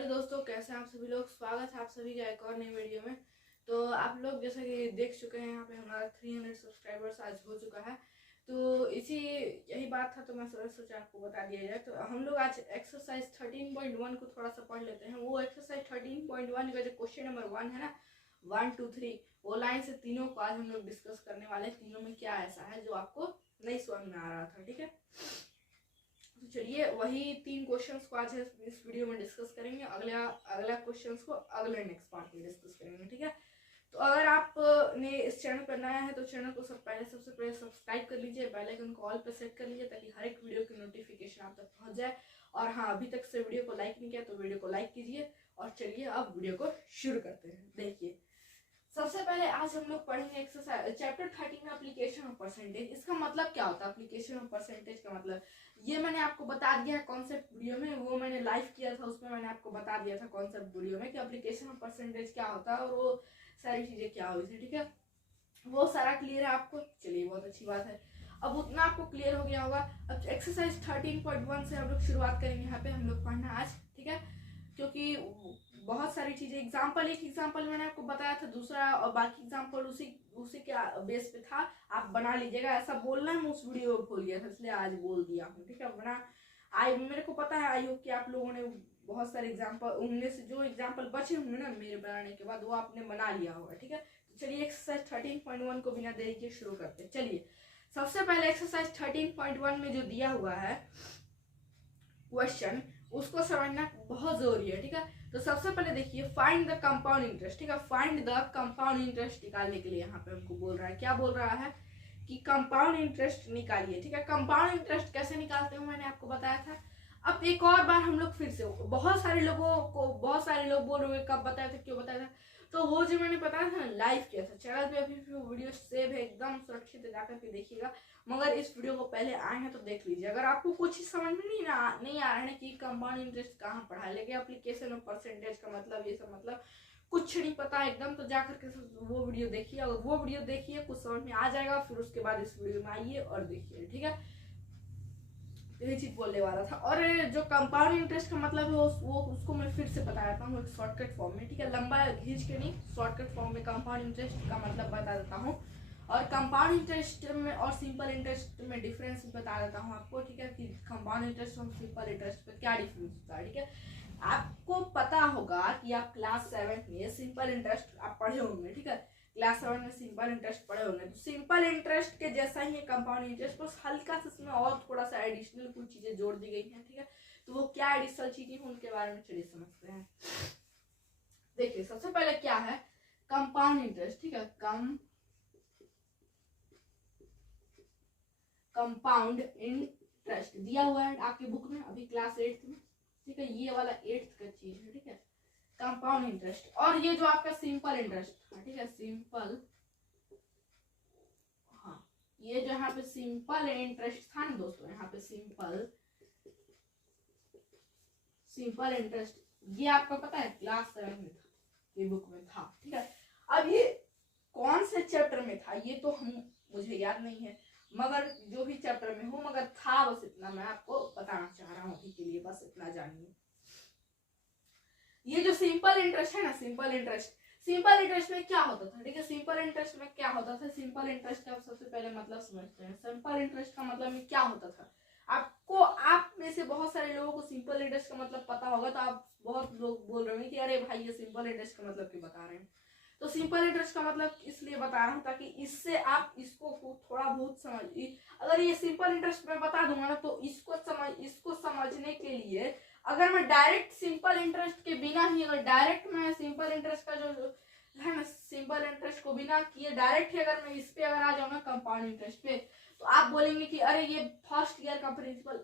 Hello दोस्तों, कैसे हैं आप सभी लोग। स्वागत है आप सभी का एक और नई वीडियो में। तो आप लोग जैसा कि देख चुके हैं, यहाँ पे हमारा 300 सब्सक्राइबर्स आज हो चुका है। तो यही बात था, तो मैं सोचा आपको बता दिया जाए। तो हम लोग आज एक्सरसाइज 13.1 को थोड़ा सा पढ़ लेते हैं। वो एक्सरसाइज 13.1 का जो क्वेश्चन नंबर 1 है ना, 1 2 3 वो लाइन से तीनों को आज हम लोग डिस्कस करने वाले हैं। तीनों में क्या ऐसा है जो आपको नहीं समझ में आ रहा था, ठीक है। तो चलिए वही 3 क्वेश्चंस को आज इस वीडियो में डिस्कस करेंगे। अगला क्वेश्चंस को अगले नेक्स्ट पार्ट में डिस्कस करेंगे, ठीक है। तो अगर आपने इस चैनल पर नया है तो चैनल को सबसे पहले सब्सक्राइब कर लीजिए, बेल आइकन को ऑल पे सेट कर लीजिए ताकि हर एक वीडियो की नोटिफिकेशन आप तक पहुंच जाए। और हाँ, अभी तक से वीडियो को लाइक नहीं किया तो वीडियो को लाइक कीजिए। और चलिए अब वीडियो को शुरू करते हैं। देखिए, सबसे पहले आज हम लोग पढ़ेंगे एक्सरसाइज चैप्टर 13 में एप्लीकेशन ऑफ परसेंटेज। इसका मतलब क्या होता है एप्लीकेशन ऑफ परसेंटेज का मतलब, ये मैंने आपको बता दिया है कॉन्सेप्ट वीडियो में। वो मैंने लाइव किया था, उसमें मैंने आपको बता दिया था कॉन्सेप्ट वीडियो में कि एप्लीकेशन ऑफ परसेंटेज क्या होता है और वो सारी चीजें क्या हुई थी, ठीक है। वो सारा क्लियर है आपको। चलिए, बहुत अच्छी बात है। अब उतना आपको क्लियर हो गया होगा। अब एक्सरसाइज 13.1 से हम लोग शुरुआत करेंगे। यहाँ पे हम लोग पढ़ना आज, ठीक है, क्योंकि बहुत सारी चीजें एक एग्जाम्पल मैंने आपको बताया था, दूसरा और बाकी एग्जाम्पल उसी के बेस पे था। आप बना लीजिएगा। ऐसा बोलना मैं उस वीडियो में भूल गया था, इसलिए आज बोल दिया हूँ, ठीक है। मेरे को पता है, आई होप कि आप लोगों ने बहुत सारे एग्जाम्पल, उनमें से जो एग्जाम्पल बचे होंगे ना मेरे बनाने के बाद, वो आपने बना लिया होगा, ठीक है। तो चलिए एक्सरसाइज 13.1 को बिना देरी के शुरू करते हैं। चलिए, सबसे पहले एक्सरसाइज 13.1 में जो दिया हुआ है क्वेश्चन, उसको समझना बहुत जरूरी है, ठीक है। तो सबसे पहले देखिए, फाइंड द कंपाउंड इंटरेस्ट, ठीक है। फाइंड द कंपाउंड इंटरेस्ट निकालने के लिए यहाँ पे हमको बोल रहा है, क्या बोल रहा है कि कंपाउंड इंटरेस्ट निकालिए, ठीक है। कंपाउंड इंटरेस्ट कैसे निकालते हैं मैंने आपको बताया था। अब एक और बार हम लोग फिर से, बहुत सारे लोग बोल रहे कब बताया था, क्यों बताया था। तो वो जो मैंने बताया था ना, लाइव किया था चैनल पे, अभी भी वो वीडियो सेव है, एकदम सुरक्षित जाकर के देखिएगा। मगर इस वीडियो को पहले आए हैं तो देख लीजिए। अगर आपको कुछ ही समझ में नहीं आ रहा है कि कंपाउंड इंटरेस्ट कहाँ पढ़ा है, लेकिन एप्लीकेशन ऑफ परसेंटेज का मतलब, ये सब मतलब कुछ नहीं पता एकदम, तो जाकर के वो वीडियो देखिए। और वो वीडियो देखिए, कुछ समझ में आ जाएगा, फिर उसके बाद इस वीडियो में आइए और देखिए, ठीक है। यही चीज बोलने वाला था। और जो कंपाउंड इंटरेस्ट का मतलब है वो उसको मैं फिर से बता देता हूँ एक शॉर्टकट फॉर्म में, ठीक है। लंबा खींच के नहीं, शॉर्टकट फॉर्म में कंपाउंड इंटरेस्ट का मतलब बता देता हूँ। और कंपाउंड इंटरेस्ट में और सिंपल इंटरेस्ट में डिफरेंस बता देता हूँ आपको, ठीक है, कि कंपाउंड इंटरेस्ट और सिंपल इंटरेस्ट में क्या डिफरेंस होता है, ठीक है। आपको पता होगा कि आप क्लास 7 में सिंपल इंटरेस्ट आप पढ़े होंगे, ठीक है। क्लास 7 में सिंपल इंटरेस्ट पढ़े होंगे। तो सिंपल इंटरेस्ट के जैसा ही है कंपाउंड इंटरेस्ट, बस हल्का सा इसमें और थोड़ा सा एडिशनल कुछ चीजें जोड़ दी गई हैं, ठीक है। तो वो क्या एडिशनल चीजें हैं उनके बारे में चलिए समझते हैं। देखिए, सबसे पहले क्या है कंपाउंड इंटरेस्ट, ठीक है। कंपाउंड इंटरेस्ट दिया हुआ है आपके बुक में अभी क्लास 8 में, ठीक है। ये वाला 8th का चीज है, ठीक है, कंपाउंड इंटरेस्ट। और ये जो आपका सिंपल इंटरेस्ट था, ठीक है, सिंपल, हाँ, ये जो यहाँ पे सिंपल इंटरेस्ट था ना दोस्तों, यहाँ पे सिंपल इंटरेस्ट, ये आपका पता है क्लास 7 में था, ये बुक में था, ठीक है। अब ये कौन से चैप्टर में था ये तो मुझे याद नहीं है, मगर जो भी चैप्टर में हो, मगर था, बस इतना मैं आपको बताना चाह रहा हूँ अभी के लिए, बस इतना जानिए। ये जो सिंपल इंटरेस्ट है ना, सिंपल इंटरेस्ट में क्या होता था, ठीक है। सिंपल इंटरेस्ट में क्या होता था, सिंपल इंटरेस्ट का सबसे पहले मतलब समझते हैं। सिंपल इंटरेस्ट का मतलब में क्या होता था, आप में से बहुत सारे लोगों को सिंपल इंटरेस्ट का मतलब पता होगा। तो आप बहुत लोग बोल रहे हैं कि अरे भाई ये सिंपल इंटरेस्ट का मतलब क्यों बता रहे हैं। तो सिंपल इंटरेस्ट का मतलब इसलिए बता रहा हूँ ताकि इससे आप इसको थोड़ा बहुत समझिए। अगर ये सिंपल इंटरेस्ट में बता दूंगा ना, तो इसको समझने के लिए अगर मैं डायरेक्ट सिंपल इंटरेस्ट के बिना ही, अगर डायरेक्ट मैं सिंपल इंटरेस्ट का जो है ना, सिंपल इंटरेस्ट को बिना किए डायरेक्ट ही अगर मैं इस पे अगर आ जाऊँ ना कंपाउंड इंटरेस्ट पे, तो आप बोलेंगे कि अरे ये फर्स्ट ईयर का प्रिंसिपल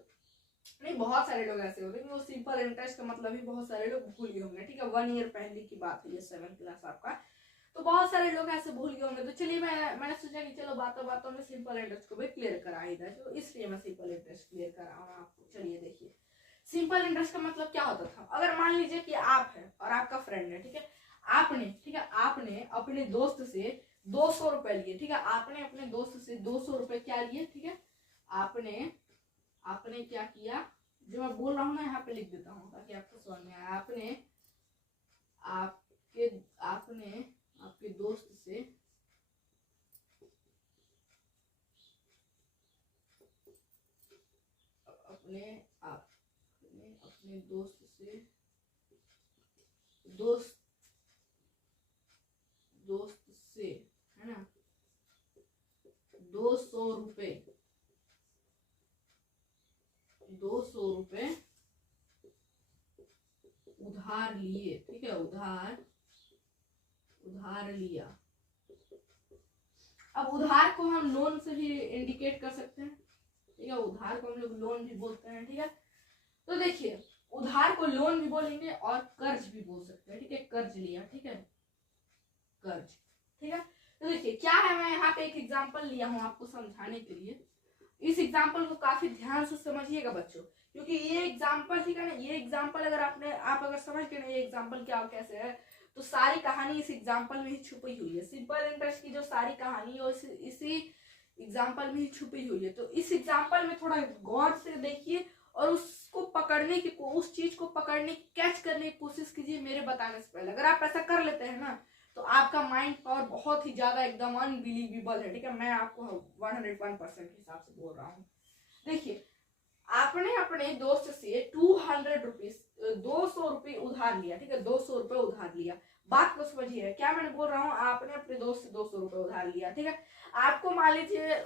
नहीं। बहुत सारे लोग ऐसे होते हैं कि वो सिंपल इंटरेस्ट का मतलब भी बहुत सारे लोग भूल गए होंगे, ठीक है। 1 ईयर पहले की बात है ये, 7th क्लास आपका, तो बहुत सारे लोग ऐसे भूल गए होंगे। तो चलिए मैंने सोचा कि चलो बातों में सिंपल इंटरेस्ट को भी क्लियर करा ही था, तो इसलिए मैं सिंपल इंटरेस्ट क्लियर करा रहा हूँ आपको। चलिए देखिए, सिंपल इंटरेस्ट का मतलब क्या होता था। अगर मान लीजिए कि आप है और आपका फ्रेंड है, ठीक है, आपने अपने दोस्त से 200 रुपए लिए, ठीक है। आपने अपने दोस्त से 200 रुपए क्या लिए, ठीक है। आपने क्या किया, जो मैं बोल रहा हूँ ना यहाँ पे लिख देता हूँ ताकि आपको समझ में आए। आपने आपके दोस्त से अपने दोस्त से है ना 200 रुपए उधार लिए, ठीक है, उधार लिया। अब उधार को हम लोन से भी इंडिकेट कर सकते हैं, ठीक है, उधार को हम लोग लोन भी बोलते हैं, ठीक है। तो देखिए उधार को लोन भी बोलेंगे और कर्ज भी बोल सकते हैं, ठीक है, कर्ज लिया, ठीक है, कर्ज, ठीक है। तो देखिए क्या है, मैं यहाँ पे एक एग्जांपल लिया हूँ आपको समझाने के लिए। इस एग्जांपल को काफी ध्यान से समझिएगा बच्चों, क्योंकि ये एग्जांपल, ठीक है ना, ये एग्जांपल अगर आप अगर समझ के ना ये एग्जांपल क्या कैसे है, तो सारी कहानी इस एग्जांपल में ही छुपी हुई है। सिंपल इंटरेस्ट की जो सारी कहानी है इसी एग्जांपल में ही छुपी हुई है। तो इस एग्जांपल में थोड़ा गौर से देखिए और उसको पकड़ने की, उस चीज को पकड़ने की, कैच करने की कोशिश कीजिए मेरे बताने से पहले। अगर आप ऐसा कर लेते हैं ना तो आपका माइंड पावर बहुत ही ज्यादा एकदम अनबिलीवेबल है, ठीक है। मैं आपको 101% के हिसाब से बोल रहा हूँ। देखिए आपने अपने दोस्त से 200 रुपीज 200 रुपये उधार लिया, ठीक है, 200 रुपये उधार लिया। बात को समझिए क्या मैंने बोल रहा हूँ, आपने अपने दोस्त से 200 रुपये उधार लिया, ठीक है। आपको मान लीजिए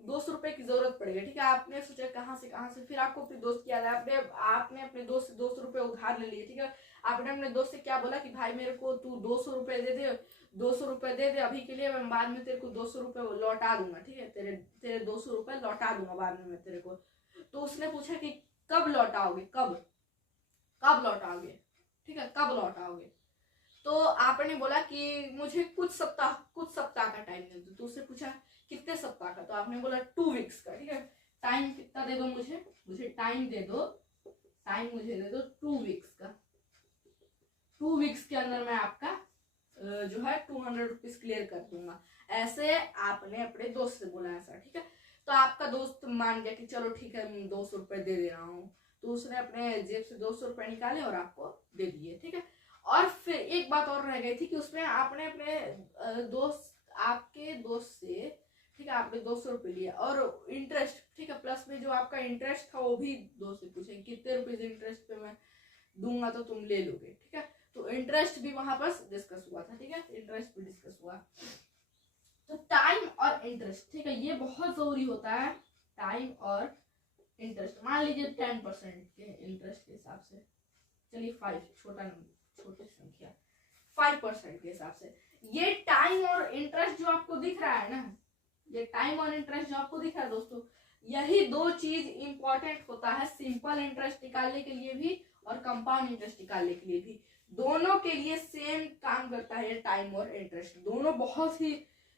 200 रुपए की जरूरत पड़ गई, ठीक है। आपने सोचा कहाँ से, फिर आपको अपने दोस्त की याद आया, आपने अपने दोस्त से 200 रुपये उधार ले लिए, ठीक है। आपने अपने दोस्त से क्या बोला कि भाई मेरे को तू 200 रुपये दे दे, 200 रुपये दे दे अभी के लिए, मैं बाद में तेरे को 200 रुपये लौटा दूंगा, ठीक है, तेरे 200 रुपये लौटा दूंगा बाद में मैं तेरे को। तो उसने पूछा कि कब लौटाओगे, कब लौटाओगे, ठीक है, कब लौटाओगे। तो आपने बोला कि मुझे कुछ सप्ताह का टाइम दे दो। तो उससे पूछा कितने सप्ताह का, तो आपने बोला 2 वीक्स का, ठीक है। टाइम कितना दे दो मुझे टाइम दे दो 2 वीक्स का। 2 वीक्स के अंदर मैं आपका जो है 200 रुपीज क्लियर कर दूंगा। ऐसे आपने अपने दोस्त से बोला ऐसा, ठीक है। तो आपका दोस्त मान गया कि चलो ठीक है मैं 200 रुपये दे दे रहा हूँ। तो उसने अपने जेब से 200 रुपये निकाले और आपको दे दिए, ठीक है। और फिर एक बात और रह गई थी कि उसमें आपने अपने आपके दोस्त से, ठीक है, आपने 200 रुपये लिया और इंटरेस्ट, ठीक है, प्लस में जो आपका इंटरेस्ट था वो भी दोस्त से पूछे कितने रुपीज इंटरेस्ट पे मैं दूंगा तो तुम ले लोगे, ठीक है। तो इंटरेस्ट भी वहां पर डिस्कस हुआ था, ठीक है, इंटरेस्ट भी डिस्कस हुआ। तो टाइम और इंटरेस्ट, ठीक है, ये बहुत जरूरी होता है, टाइम और इंटरेस्ट। मान लीजिए 10% के इंटरेस्ट के हिसाब से, चलिए 5 छोटी संख्या 5% के हिसाब से, ये टाइम और इंटरेस्ट जो आपको दिख रहा है ना, ये टाइम और इंटरेस्ट जो आपको दिख रहा है दोस्तों, यही दो चीज इंपॉर्टेंट होता है सिंपल इंटरेस्ट निकालने के लिए भी और कंपाउंड इंटरेस्ट निकालने के लिए भी। दोनों के लिए सेम काम करता है टाइम और इंटरेस्ट। दोनों बहुत ही,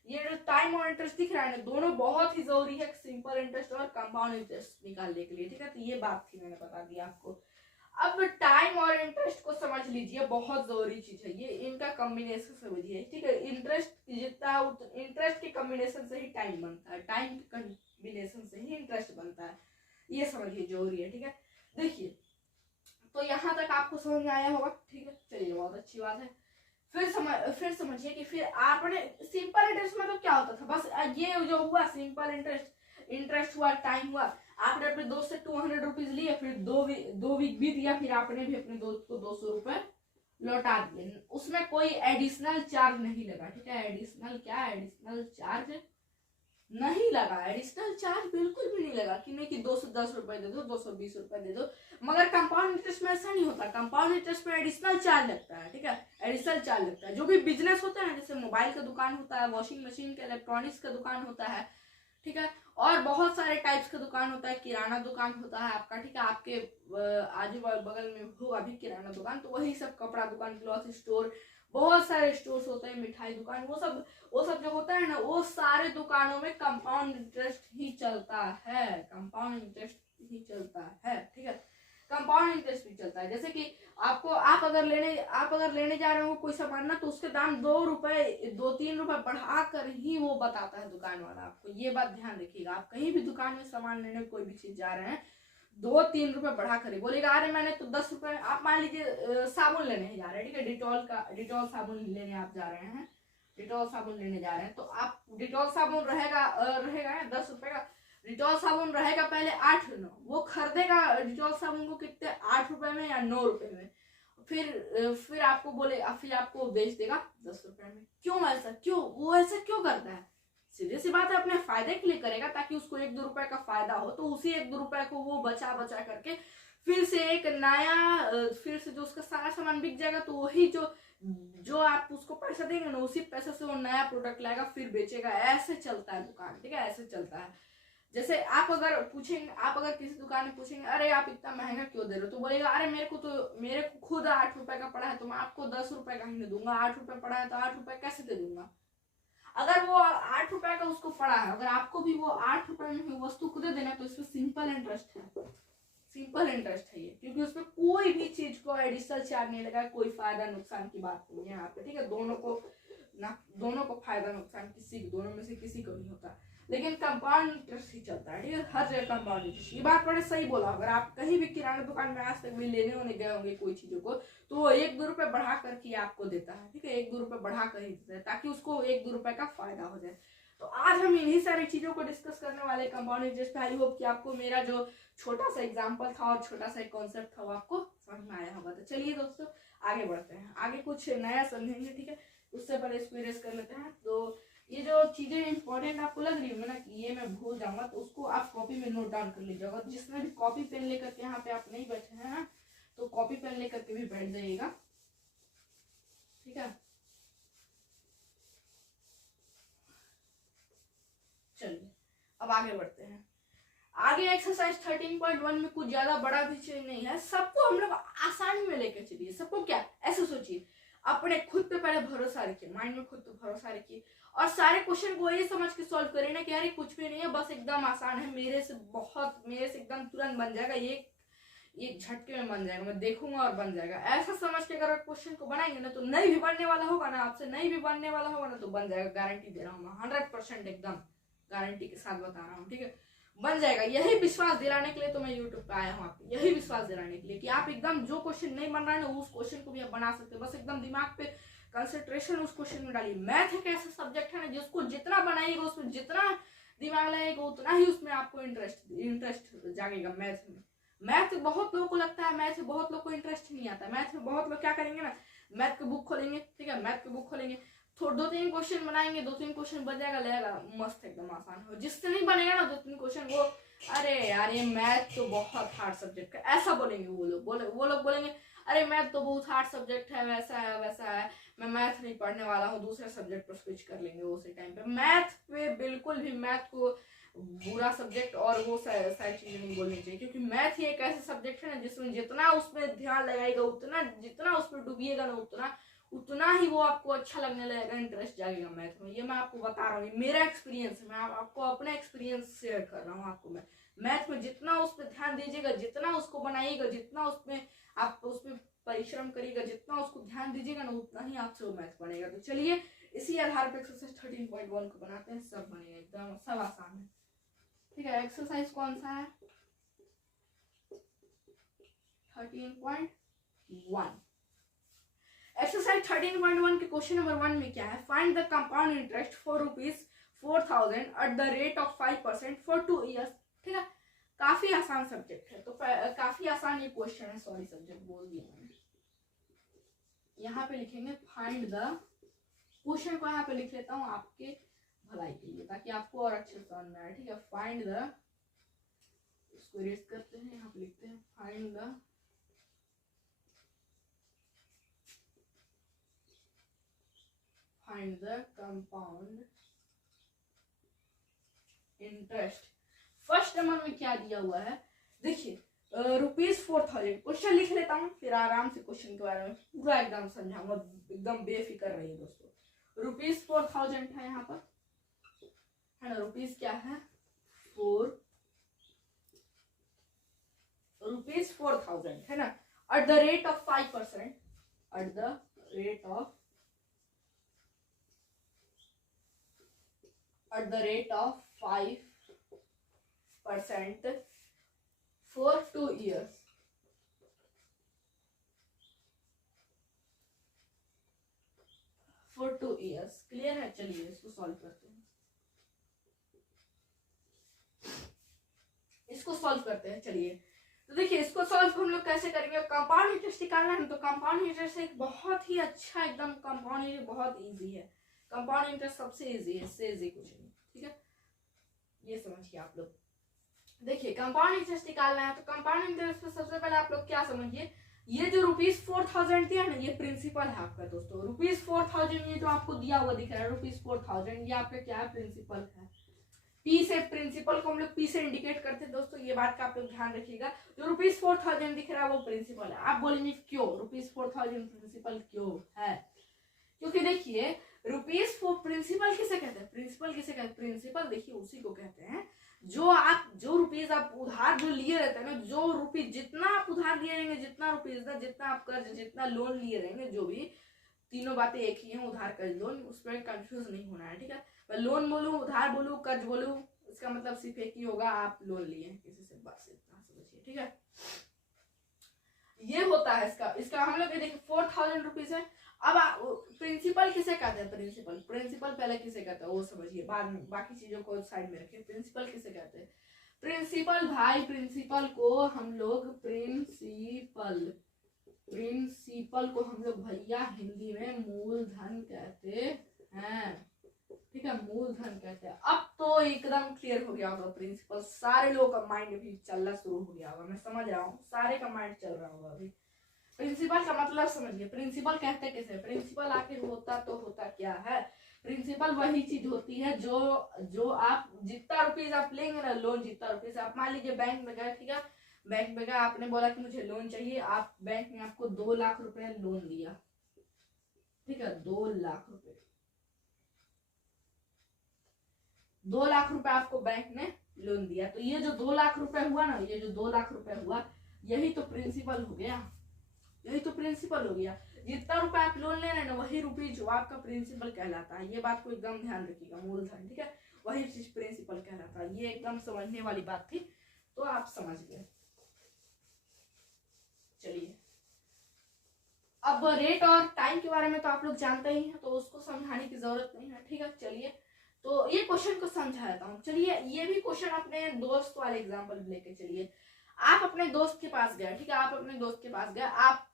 ये जो टाइम और इंटरेस्ट दिख रहा है ना, दोनों बहुत ही जरूरी है सिंपल इंटरेस्ट और कंपाउंड इंटरेस्ट निकालने के लिए, ठीक है। तो ये बात थी, मैंने बता दिया आपको। अब टाइम और इंटरेस्ट को समझ लीजिए, बहुत जरूरी चीज है ये, इनका कॉम्बिनेशन समझिए, ठीक है। इंटरेस्ट जितना, इंटरेस्ट के कॉम्बिनेशन से ही टाइम बनता है, टाइम के कॉम्बिनेशन से ही इंटरेस्ट बनता है, ये समझिए जरूरी है, ठीक है। देखिए तो यहाँ तक आपको समझ में आया होगा, ठीक है, चलिए बहुत अच्छी बात है। फिर समझिए कि फिर आपने सिंपल इंटरेस्ट मतलब क्या होता था, बस ये जो हुआ सिंपल इंटरेस्ट हुआ, टाइम हुआ, आपने अपने दोस्त से 200 रुपीज लिए, फिर दो वीक बीत गया, फिर आपने भी अपने दोस्त को 200 रुपए लौटा दिए। उसमें कोई एडिशनल चार्ज नहीं लगा, ठीक है, एडिशनल चार्ज नहीं लगा, एडिशनल चार्ज बिल्कुल भी नहीं लगा कि नहीं कि 210 रुपए दे दो, 220 रुपए दे दो। मगर कंपाउंड इंटरेस्ट में ऐसा नहीं होता, कंपाउंड इंटरेस्ट में एडिशनल चार्ज लगता है, ठीक है, एडिशनल चार्ज लगता है। जो भी बिजनेस होता है ना, जैसे मोबाइल का दुकान होता है, वॉशिंग मशीन का, इलेक्ट्रॉनिक्स का दुकान होता है, ठीक है, और बहुत सारे टाइप्स का दुकान होता है, किराना दुकान होता है आपका, ठीक है, आपके आजू बगल में होगा भी किराना दुकान, तो वही सब, कपड़ा दुकान, क्लॉथ स्टोर, बहुत सारे स्टोर्स होते हैं, मिठाई दुकान, वो सब जो होता है ना, वो सारे दुकानों में कंपाउंड इंटरेस्ट ही चलता है, कंपाउंड इंटरेस्ट ही चलता है, ठीक है, कंपाउंड इंटरेस्ट भी चलता है। जैसे कि आप अगर लेने जा रहे हो कोई सामान ना, तो उसके दाम 2-3 रुपए बढ़ा कर ही वो बताता है दुकान वाला आपको, ये बात ध्यान रखिएगा। आप कहीं भी दुकान में सामान लेने कोई भी चीज जा रहे हैं 2-3 रुपए बढ़ा कर बोलेगा अरे मैंने तो 10 रुपए, आप मान लीजिए साबुन लेने जा रहे हैं, ठीक है, डिटॉल साबुन लेने आप जा रहे हैं, डिटॉल साबुन लेने जा रहे हैं, तो आप डिटॉल साबुन रहेगा 10 रुपए का, डिटॉल साबुन रहेगा पहले 8-9, वो खरीदेगा डिटॉल साबुन को कितने, 8 रुपए में या 9 रुपए में, फिर आपको फिर आपको बेच देगा 10 रुपए में। क्यों ऐसा, वो ऐसा क्यों करता है? सीधे सी बात है, अपने फायदे के लिए करेगा, ताकि उसको 1-2 रुपए का फायदा हो, तो उसी 1-2 रुपए को वो बचा करके फिर से एक नया, फिर से जो उसका सारा सामान बिक जाएगा, तो वही जो आप उसको पैसा देंगे ना, उसी पैसे से वो नया प्रोडक्ट लाएगा, फिर बेचेगा। ऐसे चलता है दुकान, ठीक है, ऐसे चलता है। जैसे आप अगर किसी दुकान में पूछेंगे अरे आप इतना महंगा क्यों दे रहे हो, तो बोलेगा अरे मेरे को खुद 8 रुपए का पड़ा है, तो मैं आपको 10 रुपए का ही नहीं दूंगा, 8 रुपए पड़ा है तो 8 रुपए कैसे दे दूंगा? अगर वो 8 रुपए का उसको पड़ा है, अगर आपको भी वो 8 रुपए में वस्तु खुद देना है, तो इसमें सिंपल इंटरेस्ट है ये, क्योंकि उसमें कोई भी चीज को एडिशनल चार्ज नहीं लगा, कोई फायदा नुकसान की बात नहीं है यहाँ पे, ठीक है, दोनों को फायदा नुकसान दोनों में से किसी को नहीं होता, लेकिन कंपाउंड इंटरेस्ट ही चलता है, ठीक है, हर जगह कंपाउंड इंटरेस्ट। ये बात मैंने सही बोला। अगर आप कहीं भी किराना दुकान में आज तक भी लेने होने गए होंगे कोई चीजों को, तो वो 1-2 रुपए बढ़ा करके आपको देता है, ठीक है, 1-2 रुपए बढ़ा कर ही देता है, ताकि उसको 1-2 रुपए का फायदा हो जाए। तो आज हम इन्हीं सारी चीजों को डिस्कस करने वाले कंपाउंड इंटरेस्ट पे। आई होप कि आपको मेरा जो छोटा सा एग्जांपल था और छोटा सा कॉन्सेप्ट था वो आपको समझ में आया होगा। तो चलिए दोस्तों आगे बढ़ते हैं, आगे कुछ नया समझेंगे, ठीक है। उससे पहले इसको इरेज कर लेते हैं। तो ये जो चीजें इंपॉर्टेंट आपको लग रही है ना कि ये मैं भूल जाऊंगा, तो उसको आप कॉपी में नोट डाउन कर लीजिएगा। जिसने भी कॉपी पेन लेकर के यहाँ पे आप नहीं बैठे हैं ना, तो कॉपी पेन लेकर के भी बैठ जाइएगा, ठीक है। चलिए अब आगे बढ़ते हैं। आगे एक्सरसाइज 13.1 में कुछ ज्यादा बड़ा भी चीज नहीं है, सबको हम लोग आसानी में लेकर चलिए। सबको क्या ऐसे सोचिए, अपने खुद पे पहले भरोसा रखिए, माइंड में खुद पे भरोसा रखिए, और सारे क्वेश्चन को ये समझ के सॉल्व करिए ना कि यार कुछ भी नहीं है, बस एकदम आसान है, मेरे से एकदम तुरंत बन जाएगा, ये झटके में बन जाएगा, मैं देखूंगा और बन जाएगा। ऐसा समझ के अगर क्वेश्चन को बनाएंगे ना, तो नहीं भी बनने वाला होगा ना, आपसे नहीं भी बनने वाला होगा ना, तो बन जाएगा, गारंटी दे रहा हूँ मैं, 100% एकदम गारंटी के साथ बता रहा हूँ, ठीक है, बन जाएगा। यही विश्वास दिलाने के लिए तो मैं यूट्यूब पे आया हूँ आपको, यही विश्वास दिलाने के लिए कि आप एकदम जो क्वेश्चन नहीं बन रहा है ना, उस क्वेश्चन को भी आप बना सकते हैं। बस एकदम दिमाग पे कंसंट्रेशन उस क्वेश्चन में डालिए। मैथ एक ऐसा सब्जेक्ट है ना, जिसको जितना बनाइएगा, उसमें जितना दिमाग लगाएगा, उतना ही उसमें आपको इंटरेस्ट जागेगा। मैथ बहुत लोगों को लगता है, मैथ में बहुत लोग को इंटरेस्ट नहीं आता। मैथ में बहुत लोग क्या करेंगे ना, मैथ की बुक खोलेंगे, ठीक है, मैथ की बुक खोलेंगे, थोड़ा 2-3 क्वेश्चन बनाएंगे, 2-3 क्वेश्चन बन जाएगा, लगेगा मस्त एकदम आसान हो। जिससे नहीं बनेगा ना 2-3 क्वेश्चन, वो अरे यार ये मैथ तो बहुत हार्ड सब्जेक्ट है, ऐसा बोलेंगे वो लोग बोलेंगे अरे मैथ तो बहुत हार्ड सब्जेक्ट है, वैसा है, मैं मैथ नहीं पढ़ने वाला हूँ, दूसरे सब्जेक्ट पर स्विच कर लेंगे। उसी टाइम पे मैथ पे बिल्कुल भी मैथ को बुरा सब्जेक्ट और वो सारी चीजें नहीं बोलनी चाहिए, क्योंकि मैथ ही एक ऐसा सब्जेक्ट है ना, जिसमें जितना उसमें ध्यान लगाएगा, उतना जितना उसमें डूबिएगा ना, उतना ही वो आपको अच्छा लगने लगेगा, इंटरेस्ट जागेगा मैथ में। ये मैं आपको बता रहा हूँ, मेरा एक्सपीरियंस है, मैं आपको अपना एक्सपीरियंस शेयर कर रहा हूँ आपको। मैं मैथ में जितना उस पर ध्यान दीजिएगा, जितना उसको बनाइएगा, जितना उसमें आप उसमें परिश्रम करिएगा, जितना उसको ध्यान दीजिएगा ना, उतना ही आपसे वो मैथ बनेगा। तो चलिए इसी आधार पर एक्सरसाइज 13.1 को बनाते हैं, सब बनेगा एकदम, सब आसान है, ठीक है। एक्सरसाइज कौन सा है? 13.1। एक्सरसाइज 13.1 के क्वेश्चन नंबर 1 में क्या है, find the compound interest for ₹4,000 at the rate of 5% for 2 years, ठीक है। काफी आसान सब्जेक्ट है, तो काफी आसान ये क्वेश्चन है, सॉरी सब्जेक्ट बोल दिया मैंने। यहाँ पे लिखेंगे फाइंड द, क्वेश्चन को यहाँ पे लिख लेता हूँ आपके भलाई के लिए, ताकि आपको और अच्छे समझ में आए, ठीक है। फाइंड द, इसको इरेज करते हैं, यहाँ पे लिखते हैं find the compound interest. First number में क्या दिया हुआ है, देखिए ₹4,000, क्वेश्चन लिख लेता हूँ, फिर आराम से क्वेश्चन के बारे में पूरा एकदम समझाऊंगा, एकदम बेफिक्र रहिए दोस्तों। ₹4,000 है यहाँ पर, है ना, रुपीज क्या है, ₹4,000 है ना, at the rate of 5%, at the rate of 5% for 2 years। for 2 years clear है। चलिए इसको सॉल्व करते हैं, इसको सॉल्व करते हैं। चलिए तो देखिए इसको सॉल्व हम लोग कैसे करेंगे, कंपाउंड इंटरेस्ट निकालना है तो कंपाउंड इंटरेस्ट एक बहुत ही अच्छा एकदम कंपाउंड इंटरेस्ट बहुत इजी है। कंपाउंड इंटरेस्ट सबसे इजी है, इससे इजी कुछ नहीं। ठीक है, ये समझिए आप लोग। देखिए कंपाउंड इंटरेस्ट निकालना है तो कंपाउंड इंटरेस्ट पे सबसे पहले आप लोग क्या समझिए, ये जो ₹4000 दिया ना ये प्रिंसिपल है आपका दोस्तों। ₹4000 ये जो आपको दिया हुआ दिख रहा है ₹4000 ये आपका क्या है, प्रिंसिपल है। पी से प्रिंसिपल को हम लोग पी से इंडिकेट करते हैं दोस्तों, ये बात का आप लोग ध्यान रखिएगा। जो ₹4000 दिख रहा है वो प्रिंसिपल है। आप बोलेंगे क्यों ₹4000 प्रिंसिपल क्यों है, क्योंकि देखिए प्रिंसिपल किसे कहते हैं, प्रिंसिपल किसे कहते हैं, प्रिंसिपल देखिए उसी को कहते हैं जो रुपीज आप उधार जो लिए रहते हैं ना, जो रुपीज जितना आप उधार लिए रहेंगे, जितना रुपीज ना, जितना आप कर्ज, जितना लोन लिए रहेंगे, जो भी तीनों बातें एक ही हैं, उधार कर्ज लोन, उसमें कंफ्यूज नहीं होना है। ठीक है, मैं लोन बोलूं, उधार बोलूं, कर्ज बोलूं, इसका मतलब सिर्फ एक ही होगा, आप लोन लिए हैं किसी से, बस इतना समझिए। ठीक है, ये होता है इसका हम लोग देखिए ₹4000 है। अब प्रिंसिपल किसे कहते हैं, प्रिंसिपल पहले किसे कहते हैं वो समझिए, बाद में बाकी चीजों को साइड में रखिए। प्रिंसिपल किसे कहते हैं, प्रिंसिपल भाई, प्रिंसिपल को हम लोग प्रिंसिपल को हम लोग भैया हिंदी में मूलधन कहते हैं। ठीक है, मूलधन कहते हैं। अब तो एकदम क्लियर हो गया होगा प्रिंसिपल, सारे लोगों का माइंड भी चलना शुरू हो गया होगा, मैं समझ रहा हूँ सारे का माइंड चल रहा होगा अभी। प्रिंसिपल का मतलब समझिए, प्रिंसिपल कहते किसे, प्रिंसिपल आखिर होता क्या है, प्रिंसिपल वही चीज होती है जो आप जितना रुपीज आप लेंगे ना, लोन जितना रुपीज आप मान लीजिए बैंक में गए। ठीक है, बैंक में गए, आपने बोला कि मुझे लोन चाहिए, आप बैंक ने आपको 2 लाख रुपए लोन दिया। ठीक है, 2 लाख रुपए, 2 लाख रुपए आपको बैंक ने लोन दिया। तो ये जो 2 लाख रुपए हुआ ना, ये जो 2 लाख रुपए हुआ, यही तो प्रिंसिपल हो गया, यही तो प्रिंसिपल हो गया। जितना रुपए आप लोन ले रहे हैं ना, वही रुपये जो आपका प्रिंसिपल कहलाता है। ये बात को एकदम ध्यान रखिएगा, मूलधन। ठीक है, वही चीज प्रिंसिपल कहलाता है। ये एकदम समझने वाली बात थी, तो आप समझ गए। चलिए अब रेट और टाइम के बारे में तो आप लोग जानते ही हैं, तो उसको समझाने की जरूरत नहीं है। ठीक है, चलिए तो ये क्वेश्चन को समझा देता हूँ। चलिए ये भी क्वेश्चन अपने दोस्त वाले एग्जाम्पल लेके चलिए। आप अपने दोस्त के पास गए। ठीक है, आप अपने दोस्त के पास गए, आप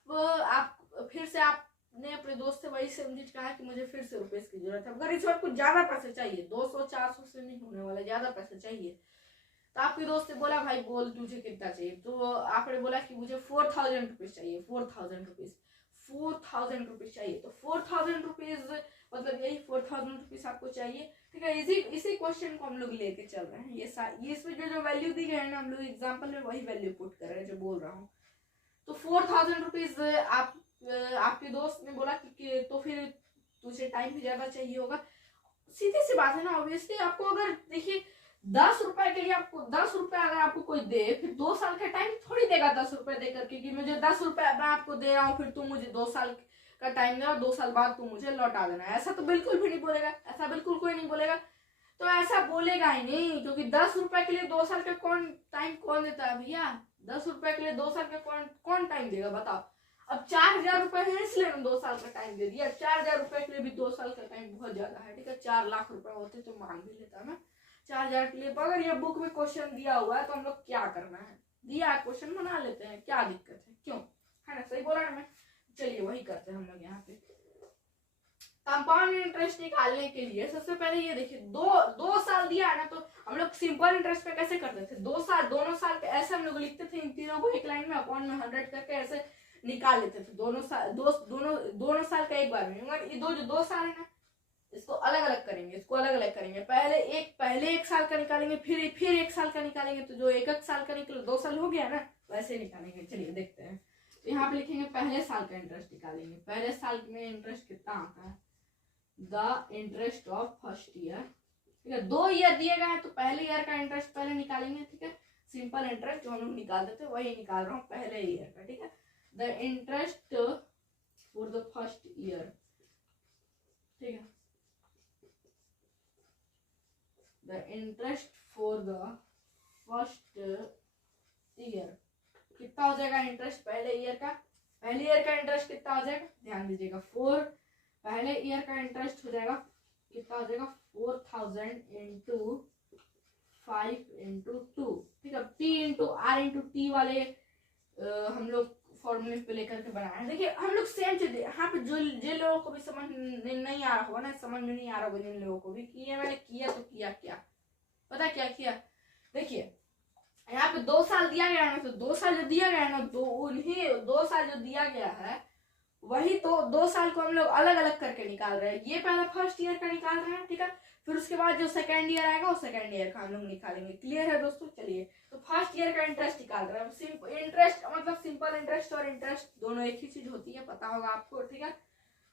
फिर से आपने अपने दोस्त से वही समझ कहा कि मुझे फिर से रुपए की जरूरत है, अगर इस वक्त कुछ ज्यादा पैसे चाहिए, 200-400 से नहीं होने वाला, ज्यादा पैसे चाहिए। तो आपके दोस्त ने बोला भाई बोल तुझे कितना चाहिए, तो आपने बोला कि मुझे ₹4000 चाहिए, ₹4000 चाहिए। तो ₹4000 मतलब यही ₹4000 आपको चाहिए। ठीक है, इसी क्वेश्चन को हम लोग लेके चल रहे हैं। ये इसमें जो वैल्यू दी गई है ना, हम लोग एग्जांपल में वही वैल्यू पुट कर रहे हैं जो बोल रहा हूँ। तो ₹4000 आपके दोस्त ने बोला कि तो फिर तुझे टाइम भी ज्यादा चाहिए होगा। सीधी सी बात है ना, ऑब्वियसली आपको अगर देखिए 10 रुपए के लिए आपको 10 रुपए अगर आपको कोई दे, फिर 2 साल का टाइम थोड़ी देगा 10 रुपए दे करके कि मुझे 10 रुपए मैं आपको दे रहा हूँ, फिर तुम मुझे 2 साल का टाइम दे और 2 साल बाद तुम मुझे लौटा देना। ऐसा तो बिल्कुल भी नहीं बोलेगा, ऐसा बिल्कुल कोई नहीं बोलेगा। तो ऐसा बोलेगा ही नहीं, क्योंकि 10 रुपए के लिए 2 साल का कौन देता है भैया, 10 रुपए के लिए 2 साल का कौन टाइम देगा बताओ। अब 4000 रुपए है इसलिए 2 साल का टाइम दे दिया। 4000 रुपए के लिए भी 2 साल का टाइम बहुत ज्यादा है। ठीक है, 4 लाख रुपए होते तो मांग भी लेता मैं 4000 के लिए। अगर ये बुक में क्वेश्चन दिया हुआ है तो हम लोग क्या करना है, दिया क्वेश्चन बना लेते हैं, क्या दिक्कत है, क्यों, है ना, सही बोला ना मैं। चलिए वही करते हैं हम लोग यहाँ पे। कंपाउंड इंटरेस्ट निकालने के लिए सबसे पहले ये देखिए, दो साल दिया है ना, तो हम लोग सिंपल इंटरेस्ट पे कैसे करते थे, 2 साल, दोनों साल के ऐसे हम लोग लिखते थे, इन तीनों को एक लाइन में अपॉन में 100 करके ऐसे निकाल लेते थे। दोनों साल का एक बार में। मगर ये जो 2 साल है ना, इसको अलग अलग करेंगे। पहले एक साल का निकालेंगे, फिर 1 साल का निकालेंगे। तो जो एक साल का निकले 2 साल हो गया ना, वैसे निकालेंगे। चलिए देखते हैं। तो यहाँ पे लिखेंगे पहले साल का इंटरेस्ट निकालेंगे। पहले साल में इंटरेस्ट कितना आता है, the interest of first year. ठीक है, 2 ईयर दिए गए हैं तो पहले ईयर का इंटरेस्ट पहले निकालेंगे। ठीक है, सिंपल इंटरेस्ट जो हम लोग निकाल देते वही निकाल रहा हूँ पहले ईयर का। ठीक है, the interest for the first year. ठीक है, the interest for the first year कितना हो जाएगा इंटरेस्ट पहले ईयर का? पहले ईयर का इंटरेस्ट कितना हो जाएगा? ध्यान दीजिएगा 4, पहले ईयर का इंटरेस्ट हो जाएगा कितना हो जाएगा? 4000 इंटू 5 इंटू 2, ठीक है। P into R into T वाले हम लोग फॉर्मूले पे लेकर के बनाए हैं। देखिए हम लोग सेम चीज यहाँ पे जो जिन लोगों को भी समझ नहीं आ रहा होगा ना, समझ में नहीं आ रहा होगा जिन लोगों को भी कि ये मैंने किया तो किया क्या, पता क्या किया? देखिए यहाँ पे 2 साल दिया गया है ना, तो 2 साल जो दिया गया है ना, उन्हीं 2 साल जो दिया गया है वही तो 2 साल को हम लोग अलग अलग करके निकाल रहे हैं। ये पहला फर्स्ट ईयर का निकाल रहे हैं, ठीक है। फिर उसके बाद जो सेकंड ईयर आएगा वो सेकंड ईयर का हम लोग निकालेंगे। क्लियर है दोस्तों? चलिए तो फर्स्ट ईयर का इंटरेस्ट निकाल रहे हैं। इंटरेस्ट मतलब सिंपल इंटरेस्ट और इंटरेस्ट दोनों एक ही चीज होती है, पता होगा आपको, ठीक है।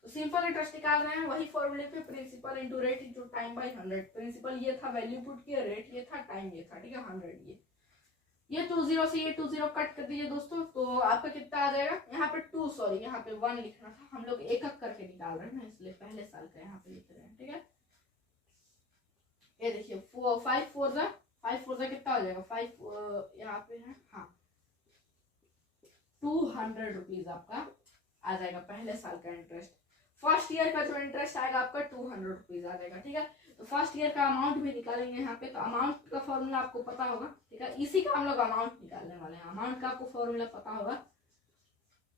तो सिंपल इंटरेस्ट निकाल रहे हैं वही फॉर्मूले पे, principal into rate into time by 100। Principal ये था, वैल्यू पुट किया, रेट ये था, टाइम ये था, ठीक है। 100 ये 20 से ये 20 कट कर दीजिए दोस्तों, तो आपका कितना आ जाएगा? यहाँ पे 2 सॉरी यहाँ पे 1 लिखना था, हम लोग एक एक करके निकाल रहे हैं ना, इसलिए पहले साल का यहाँ पे लिख रहे हैं, ठीक है। ये देखिए 5 4 कितना हो जाएगा? 5 यहाँ पे है, हाँ 200 रुपीज आपका आ जाएगा पहले साल का इंटरेस्ट। फर्स्ट ईयर का जो इंटरेस्ट आएगा आपका 200 रुपीज आ जाएगा, ठीक है। तो फर्स्ट ईयर का अमाउंट भी निकालेंगे यहाँ पे, तो अमाउंट का फॉर्मूला आपको पता होगा, ठीक है। इसी का हम लोग अमाउंट निकालने वाले हैं। अमाउंट का आपको फॉर्मूला पता होगा,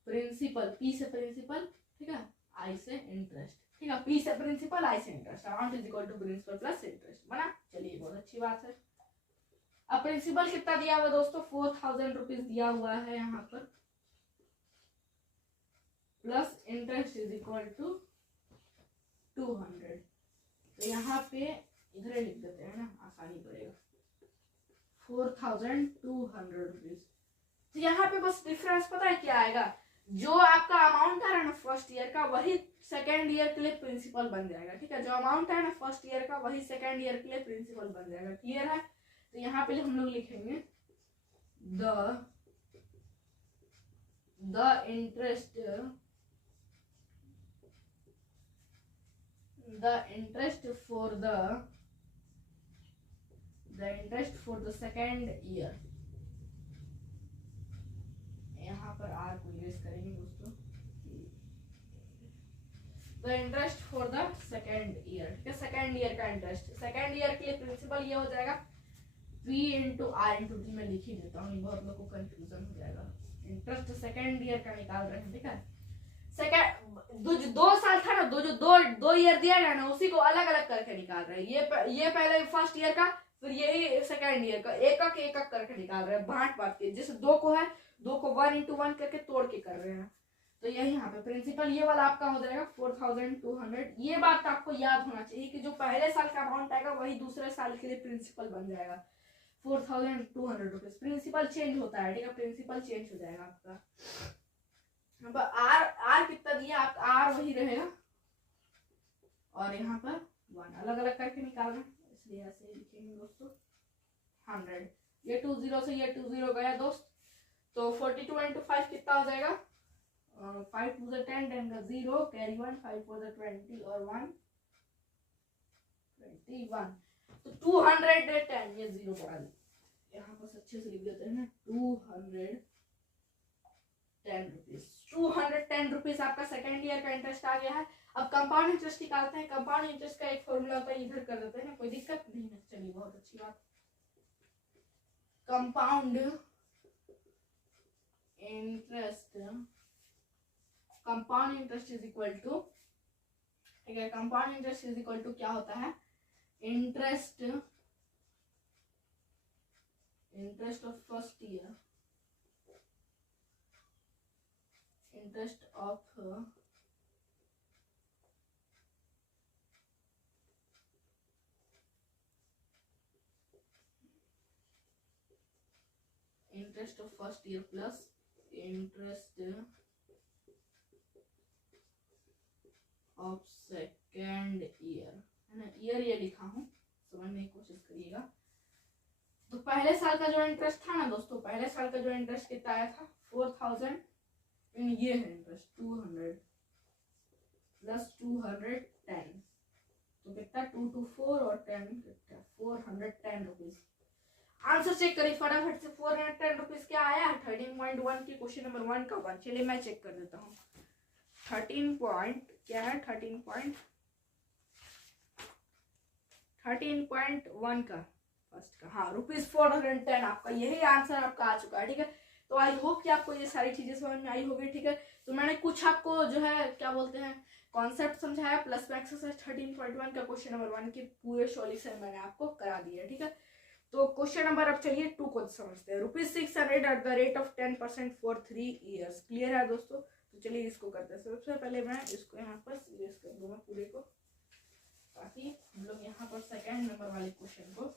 प्रिंसिपल, पी से प्रिंसिपल, ठीक है, आई से इंटरेस्ट, ठीक है। पी से प्रिंसिपल, आई से interest, amount is equal to principal plus interest, बना। चलिए बहुत अच्छी बात है। अब प्रिंसिपल कितना दिया हुआ दोस्तों? 4000 रुपीज दिया हुआ है यहाँ पर, plus interest is equal to 200। तो यहाँ पे इधर लिख देते हैं ना, आसानी पड़ेगा। 4200 रुपीज। तो यहाँ पे बस डिफरेंस पता है क्या आएगा? जो आपका अमाउंट आ रहा है ना फर्स्ट ईयर का, वही सेकेंड ईयर के लिए प्रिंसिपल बन जाएगा, ठीक है। जो अमाउंट है ना फर्स्ट ईयर का, वही सेकेंड ईयर के लिए प्रिंसिपल बन जाएगा। क्लियर है? तो यहाँ पे हम लोग लिखेंगे the interest for the second year. यहाँ पर आर को यूज करेंगे दोस्तों, the interest for the second year, ठीक है। सेकेंड ईयर का इंटरेस्ट, सेकेंड ईयर के लिए प्रिंसिपल ये हो जाएगा P into R into T. में लिख ही देता हूँ, बहुत लोगों को कंफ्यूजन हो जाएगा। इंटरेस्ट सेकेंड ईयर का निकाल रहे हैं, ठीक है। सेकेंड जो 2 साल था ना, जो दो ईयर दिया गया ना, उसी को अलग अलग करके निकाल रहे हैं। ये पहले फर्स्ट ईयर का, फिर यही सेकेंड ईयर का, एक एक करके निकाल रहे हैं, बांट के। जैसे 2 को है, 2 को 1 इंटू 1 करके तोड़ के कर रहे हैं। तो यही यहाँ पे प्रिंसिपल ये वाला आपका हो जाएगा 4200। ये बात आपको याद होना चाहिए कि जो पहले साल का अमाउंट आएगा वही दूसरे साल के लिए प्रिंसिपल बन जाएगा। 4200 रुपीज। प्रिंसिपल चेंज होता है, ठीक है, प्रिंसिपल चेंज हो जाएगा आपका। आर कितना दिया आप, आर वही रहेगा, और यहाँ पर 1 अलग अलग करके निकालना, इसलिए ऐसे लिखेंगे दोस्तों 100। ये 20 से ये 20 गया दोस्त, तो 42 इंटू 5 कितना हो जाएगा? 5 2 10, 10 का 0, कैरी 1, 5 4 20 और 1 21। तो 210, ये 0 बढ़ा दे, यहाँ पर अच्छे से लिख देते हैं ना, 210 रुपीज। 210 रुपीज आपका सेकेंड ईयर का इंटरेस्ट आ गया है। अब कंपाउंड इंटरेस्ट निकालते हैं। कंपाउंड इंटरेस्ट का एक फॉर्मूला होता है, इधर कर देते हैं, कोई दिक्कत नहीं है। चलिए बहुत अच्छी बात। Compound interest is equal to, ठीक है, compound interest is equal to क्या होता है? Interest of first year, interest of first year plus interest of second year, है ना। ईयर ये लिखा हूं, समझने की कोशिश करिएगा। तो पहले साल का जो इंटरेस्ट था ना दोस्तों, पहले साल का जो इंटरेस्ट कितना आया था? 4000। ये है इंटरेस्ट 200 प्लस 210, तो कितना? 2 2 4 और 10 कितना? 410 रुपीज। आंसर चेक करिए फटाफट से। 410 रुपीज क्या आया 13.1 की क्वेश्चन नंबर 1 का 1। चलिए मैं चेक कर देता हूँ। 13 पॉइंट क्या है 13.1 का फर्स्ट का, हाँ ₹410 आपका यही आंसर आपका आ चुका है। ठीक है, तो आई होप कि आपको ये सारी चीजें समझ में आई होगी। ठीक है, तो मैंने कुछ आपको जो है क्या बोलते हैं कॉन्सेप्ट समझाया, प्लस में एक्सरसाइज 13.1 का क्वेश्चन नंबर 1 की पूरे सॉल्यूशन मैंने आपको करा दिया। ठीक है, तो क्वेश्चन नंबर अब चलिए 2 को समझते हैं। ₹600 at the rate of 10% for 3 years। Clear है दोस्तों? तो चलिए इसको करते हैं। सबसे पहले मैं इसको यहाँ पर सीरियस कर दूंगा पूरे को, ताकि हम लोग यहाँ पर सेकेंड नंबर वाले क्वेश्चन को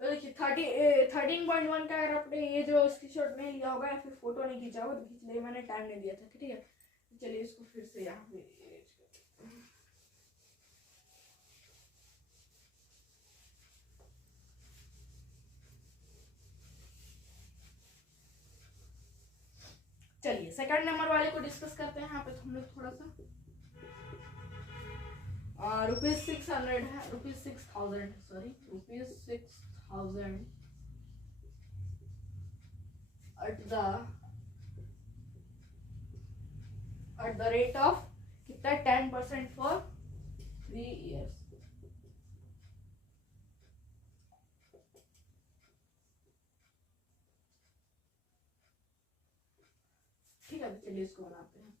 तो देखिए 13.1 का अगर आपने ये जो स्क्रीनशॉट नहीं लिया होगा या फिर फोटो नहीं खींचा होगा तो खींच ले, मैंने टाइम नहीं दिया था। ठीक है, चलिए इसको फिर से यहाँ पे चलिए सेकंड नंबर वाले को डिस्कस करते हैं। यहाँ पे हम लोग थोड़ा सा ₹600 है, ₹6000 sorry ₹6000 at the rate of कितना 10% for 3 years। ठीक है, चलिए इसको बनाते हैं।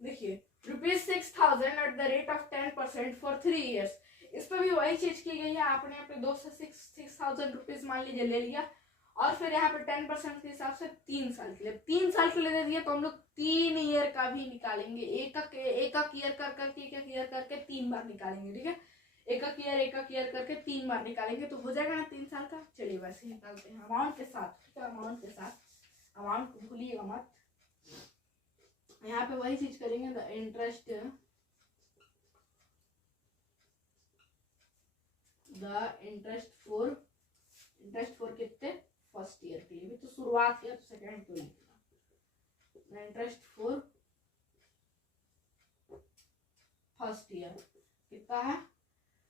देखिए ₹6000 at the rate of 10% for 3 years। इस पर भी वही चीज की गई है। आपने अपने दोस्त से 6000 रुपीज मान लीजिए ले लिया, और फिर यहाँ पे 10% के हिसाब से 3 साल के लिए, 3 साल के लिए दे दिया, तो हम लोग 3 ईयर का भी निकालेंगे। एक ईयर करके 3 बार निकालेंगे। ठीक है, एक ईयर करके 3 बार निकालेंगे, तो हो जाएगा ना 3 साल का। चलिए वैसे निकालते हैं अमाउंट के साथ। ठीक है, अमाउंट के साथ, अमाउंट भूलिएगा मत। यहाँ पे वही चीज करेंगे, द इंटरेस्ट फॉर कितने फर्स्ट ईयर के लिए भी तो शुरुआत किया, तो सेकेंड को लिखना। इंटरेस्ट फॉर फर्स्ट ईयर कितना है,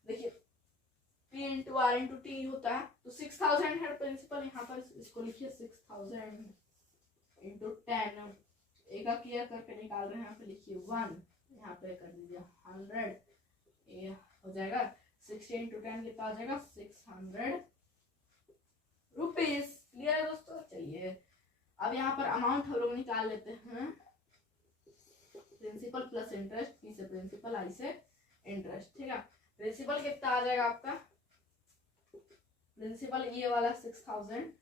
देखिए P into R into T होता है, तो 6000 है प्रिंसिपल। यहाँ पर इसको लिखिए 6000 इंटू 10, एक ईयर करके निकाल रहे हैं। यहाँ पे लिखिए 1, यहाँ पे कर दीजिए 100, ये हो जाएगा 60 इंटू 10 कितना हो जाएगा 600 रुपीज। क्लियर है दोस्तों? चलिए अब यहाँ पर अमाउंट हम लोग निकाल लेते हैं। प्रिंसिपल प्लस इंटरेस्ट, P से प्रिंसिपल, I से इंटरेस्ट। ठीक है, प्रिंसिपल कितना आ जाएगा आपका, प्रिंसिपल ये वाला 6000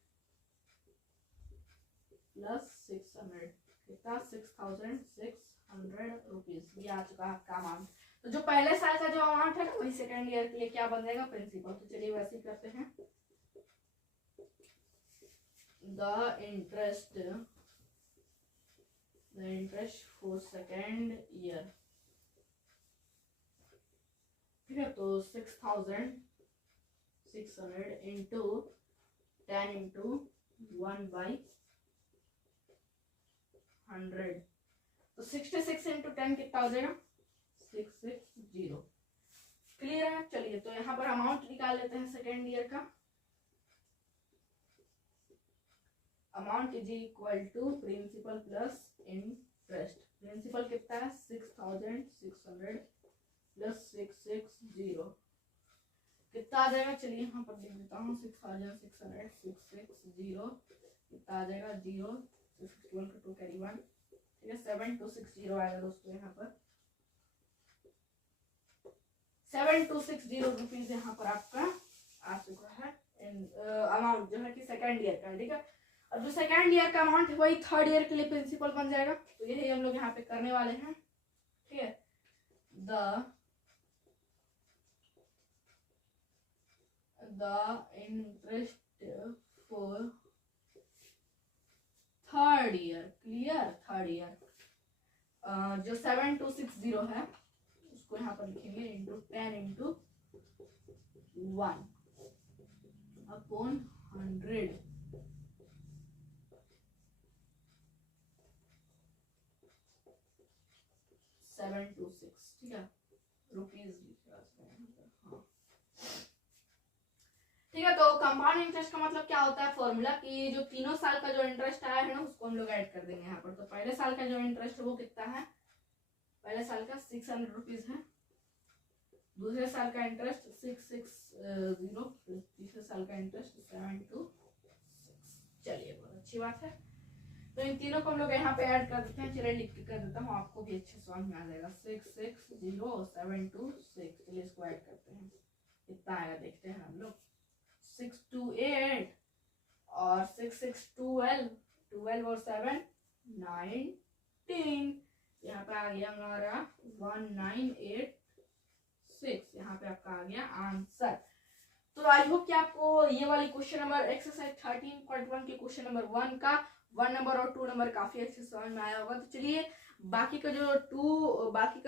प्लस 600 कितना 6600 रुपीज, ये आ चुका है आपका अमाउंट। तो जो पहले साल का जो अमाउंट है ना वही सेकेंड ईयर के लिए क्या बन जाएगा प्रिंसिपल। तो चलिए वैसे ही करते हैं। The interest for second year. ठीक है, तो 6600 इंटू 10 इंटू 1/100, तो 66 इंटू 10 कितना हो जाएगा 660। क्लियर है? चलिए तो यहाँ पर अमाउंट निकाल लेते हैं सेकेंड ईयर का। Amount is equal to principal plus interest. Principal कितना है 6600 प्लस 660 कितना आ जाएगा, चलिए यहाँ पर लिख देता हूँ 6600 660 कितना आ जाएगा 0 61 का 2 कैरी 1। ठीक है, 7260 आएगा दोस्तों। यहाँ पर 7260 रुपीज यहाँ पर आपका आ चुका है अमाउंट जो है कि सेकेंड ईयर का। ठीक है, और जो सेकेंड ईयर का अमाउंट है वही थर्ड ईयर के लिए प्रिंसिपल बन जाएगा। तो यही हम लोग यहाँ पे करने वाले हैं। ठीक है, the interest for third year. Clear? Third year जो 7260 है उसको यहाँ पर लिखेंगे इंटू 10 इंटू 1 अपॉन 100 726, ठीक है, रुपीज। हाँ ठीक है, तो कंपाउंड इंटरेस्ट का मतलब क्या होता है फॉर्मूला कि जो तीनों साल का जो इंटरेस्ट आया है ना उसको हम लोग ऐड कर देंगे यहाँ पर। तो पहले साल का जो इंटरेस्ट है वो कितना है, पहले साल का 600 रुपीज है, दूसरे साल का इंटरेस्ट 660, तीसरे साल का इंटरेस्ट 726। चलिए बहुत अच्छी बात है। तो इन तीनों को हम लोग यहाँ पे ऐड कर देते हैं। चलिए लिख के कर देता हूँ, आपको भी अच्छे समझ में आ जाएगा। 660,726, चलिए इसको ऐड करते हैं, कितना आएगा देखते हैं हम लोग। 628 और 6 12 और 7 19, यहाँ पे आ गया हमारा 1986, यहाँ पे आपका आ गया आंसर। तो आई होप कि आपको ये वाली क्वेश्चन नंबर एक्सरसाइज 13.1 के क्वेश्चन नंबर 1 का 1 नंबर और 2 नंबर काफी अच्छे समझ में आया होगा। तो चलिए बाकी का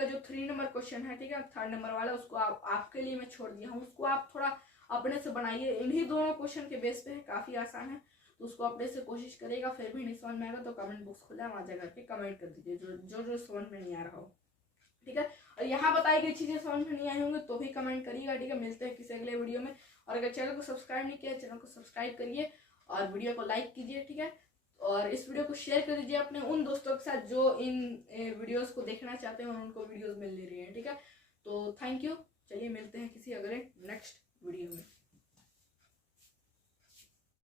जो 3 नंबर क्वेश्चन है, ठीक है, 3rd नंबर वाला, उसको आपके लिए मैं छोड़ दिया हूँ, उसको आप थोड़ा अपने से बनाइए। इन्हीं दोनों क्वेश्चन के बेस पे है, काफी आसान है, तो उसको अपने से कोशिश करिएगा। फिर भी नहीं समझ में आएगा तो कमेंट बॉक्स खुला है, वहां जा करके कमेंट कर दीजिए जो समझ में नहीं आ रहा हो, ठीक है। और यहाँ बताई गई चीजें समझ में नहीं आई होंगी तो भी कमेंट करिएगा, ठीक है। मिलते हैं किसी अगले वीडियो में। और अगर चैनल को सब्सक्राइब नहीं किया, चैनल को सब्सक्राइब करिए और वीडियो को लाइक कीजिए, ठीक है। और इस वीडियो को शेयर कर दीजिए अपने उन दोस्तों के साथ जो इन वीडियोस को देखना चाहते हैं और उनको वीडियोस मिल नहीं रही है, ठीक है। तो थैंक यू। चलिए मिलते हैं किसी अगले नेक्स्ट वीडियो में।